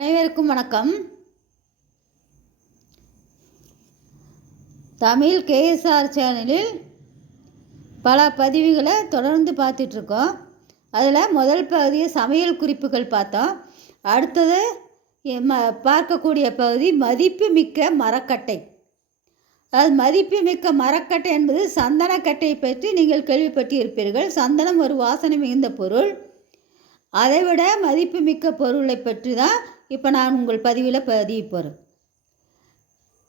அனைவருக்கும் வணக்கம். தமிழ் கேஎஸ்ஆர் சேனலில் பல பதிவுகளை தொடர்ந்து பார்த்துட்ருக்கோம். அதில் முதல் பகுதியை சமையல் குறிப்புகள் பார்த்தோம். அடுத்தது பார்க்கக்கூடிய பகுதி மதிப்பு மிக்க மரக்கட்டை. அதாவது மதிப்பு மிக்க மரக்கட்டை என்பது சந்தனக்கட்டை பற்றி நீங்கள் கேள்விப்பட்டிருப்பீர்கள். சந்தனம் ஒரு வாசனை மிகுந்த பொருள். அதைவிட மதிப்பு மிக்க பொருளை பற்றி தான் இப்போ நான் உங்கள் பதிவில் பதிவு போகிறேன்.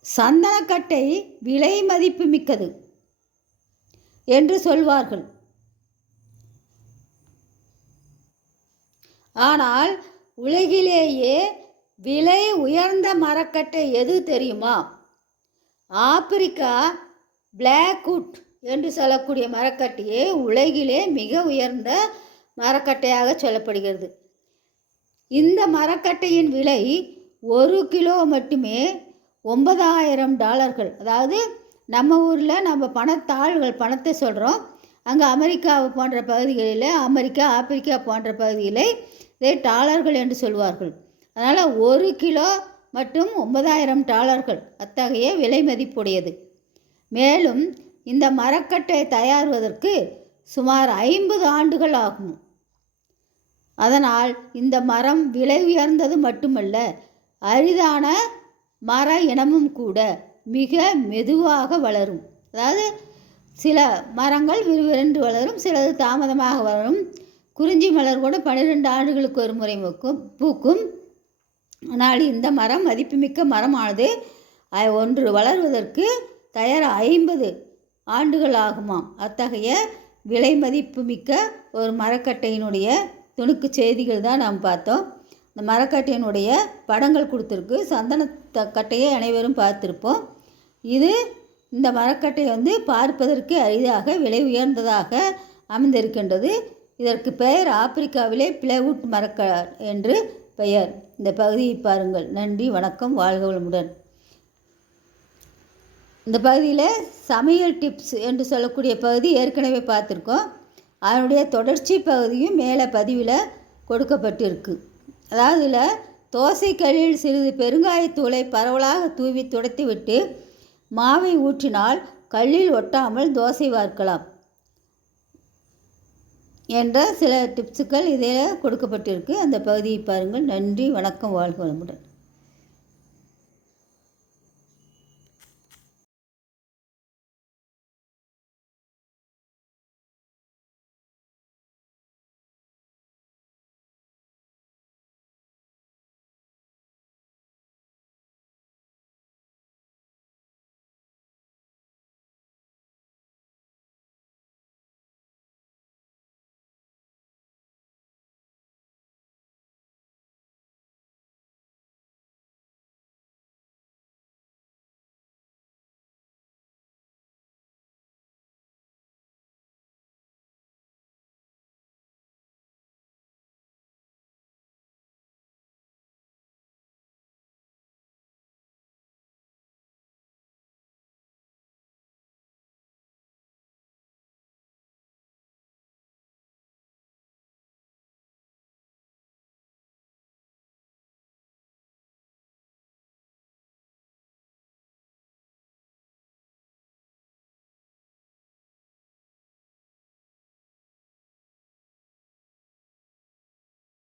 சந்தனக்கட்டை விலை மதிப்பு மிக்கது என்று சொல்வார்கள். ஆனால் உலகிலேயே விலை உயர்ந்த மரக்கட்டை எது தெரியுமா? ஆப்பிரிக்கா பிளாக்வுட் என்று சொல்லக்கூடிய மரக்கட்டையே உலகிலே மிக உயர்ந்த மரக்கட்டையாக சொல்லப்படுகிறது. இந்த மரக்கட்டையின் விலை 1 கிலோ மட்டுமே $9,000. அதாவது நம்ம ஊரில் நம்ம பணத்தை சொல்கிறோம். அங்கே அமெரிக்கா போன்ற பகுதிகளில் ஆப்பிரிக்கா போன்ற பகுதிகளில் இதை டாலர்கள் என்று சொல்வார்கள். அதனால் 1 கிலோ மட்டும் $9,000. அத்தகைய விலை மதிப்புடையது. மேலும் இந்த மரக்கட்டை தயாரிப்பதற்கு சுமார் 50 ஆண்டுகள் ஆகும். அதனால் இந்த மரம் விலை உயர்ந்தது மட்டுமல்ல, அரிதான மர இனமும் கூட. மிக மெதுவாக வளரும். அதாவது சில மரங்கள் விறுவிறுன்று வளரும், சிலது தாமதமாக வளரும். குறிஞ்சி மலர் கூட 12 ஆண்டுகளுக்கு ஒரு முறை பூக்கும். ஆனால் இந்த மரம் மதிப்புமிக்க மரமானது ஒன்று வளர்வதற்கு தயார் 50 ஆண்டுகள் ஆகுமாம். அத்தகைய விலை மதிப்பு மிக்க ஒரு மரக்கட்டையினுடைய துணுக்கு செய்திகள் தான் நாம் பார்த்தோம். இந்த மரக்கட்டையினுடைய படங்கள் கொடுத்துருக்கு. சந்தனக்கட்டையை அனைவரும் பார்த்துருப்போம். இந்த மரக்கட்டை பார்ப்பதற்கு அரிதாக விலை உயர்ந்ததாக அமைந்திருக்கின்றது. இதற்கு பெயர் ஆப்பிரிக்காவிலே பிளைவுட் என்று பெயர். இந்த பகுதியை பாருங்கள். நன்றி, வணக்கம், வாழ்க வளமுடன். இந்த பகுதியில் சமையல் டிப்ஸ் என்று சொல்லக்கூடிய பகுதி ஏற்கனவே பார்த்துருக்கோம். அதனுடைய தொடர்ச்சி பகுதியும் மேலே பதிவில் கொடுக்கப்பட்டிருக்கு. அதாவது இதில் தோசைக்கல்லில் சிறிது பெருங்காயத்தூளை பரவலாக தூவி துடைத்து விட்டு மாவை ஊற்றினால் கல்லில் ஒட்டாமல் தோசை வார்க்கலாம் என்ற சில டிப்ஸுகள் இதில் கொடுக்கப்பட்டிருக்கு. அந்த பகுதியை பாருங்கள். நன்றி, வணக்கம், வாழ்க வளமுடன்.